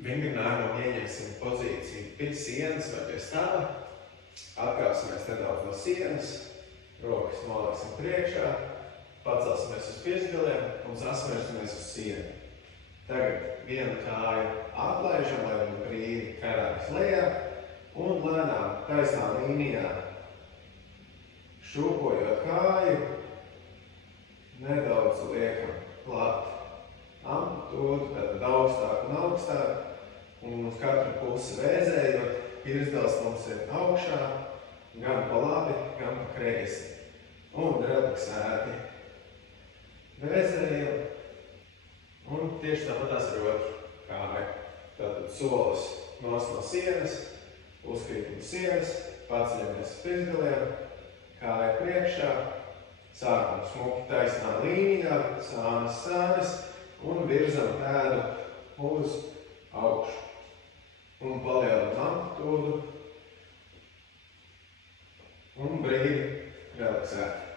Vingrinājumam ieņemsim pozīciju pie sienas vai pie stāva. Atkāpsimies nedaudz no sienas, rokas noliksim priekšā, pacelsimies uz pirkstgaliem un sasmērsimies uz sienu. Tagad vienu kāju atlaižam, lai viņa brīvi karājas lejā un lēnām taisnā līnijā, šūpojot kāju, nedaudz liekam klāt amplitūdu, tad augstāk un augstāk, un uz katru pusi vēzējot, pirkstgals mums ir augšā, gan pa labi, gan pa kreisi. Un relaksēti vēzējam, un tieši tāpatās ar otru kāju. Tātad solis nos no sienas, uzkrītam sienas, paceļamies uz pirkstgaliem, kāja priekšā, sākam smuki taisnā līnijā, sānis, un virzam pēdu uz augšu. Un palielinam amplitūdu un brīvi relaksēt.